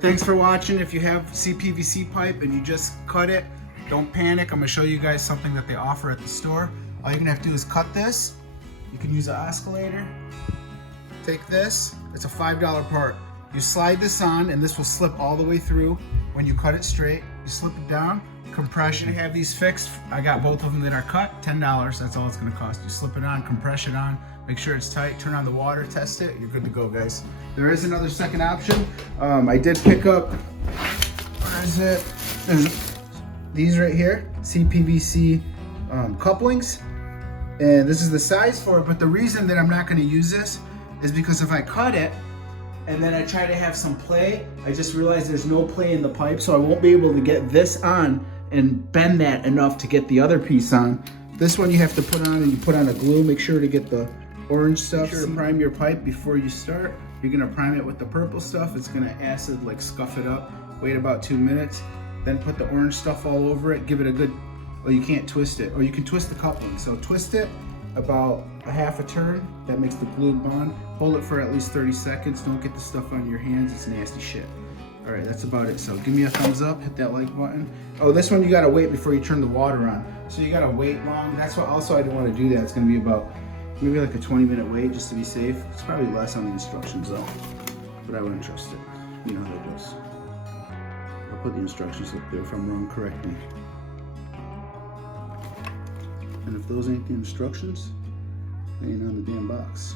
Thanks for watching. If you have CPVC pipe and you just cut it, don't panic. I'm gonna show you guys something that they offer at the store. All you're gonna have to do is cut this. You can use an oscillator. Take this, it's a $5 part. You slide this on and this will slip all the way through when you cut it straight. You slip it down, compression. You're gonna have these fixed. I got both of them that are cut, $10, that's all it's gonna cost. You slip it on, compress it on, make sure it's tight, turn on the water, test it, you're good to go, guys. There is another second option. I did pick up, where is it? There's these right here, CPVC couplings. And this is the size for it, but the reason that I'm not gonna use this is because if I cut it, and then I try to have some play, I just realized there's no play in the pipe, so I won't be able to get this on and bend that enough to get the other piece on. This one you have to put on, and you put on a glue. Make sure to get the orange stuff. Make sure to prime your pipe before you start. You're gonna prime it with the purple stuff. It's gonna acid, like scuff it up. Wait about 2 minutes. Then put the orange stuff all over it. Give it a good, well, you can't twist it, or you can twist the coupling. So twist it about a half a turn. That makes the glue bond. Hold it for at least 30 seconds. Don't get the stuff on your hands. It's nasty shit. All right, that's about it. So give me a thumbs up, hit that like button. Oh, this one you gotta wait before you turn the water on. So you gotta wait long. That's why also I didn't want to do that. It's gonna be about maybe like a 20-minute wait just to be safe. It's probably less on the instructions though, but I wouldn't trust it. You know how it goes. I'll put the instructions up there. If I'm wrong, correct me. And if those ain't the instructions, they ain't on the damn box.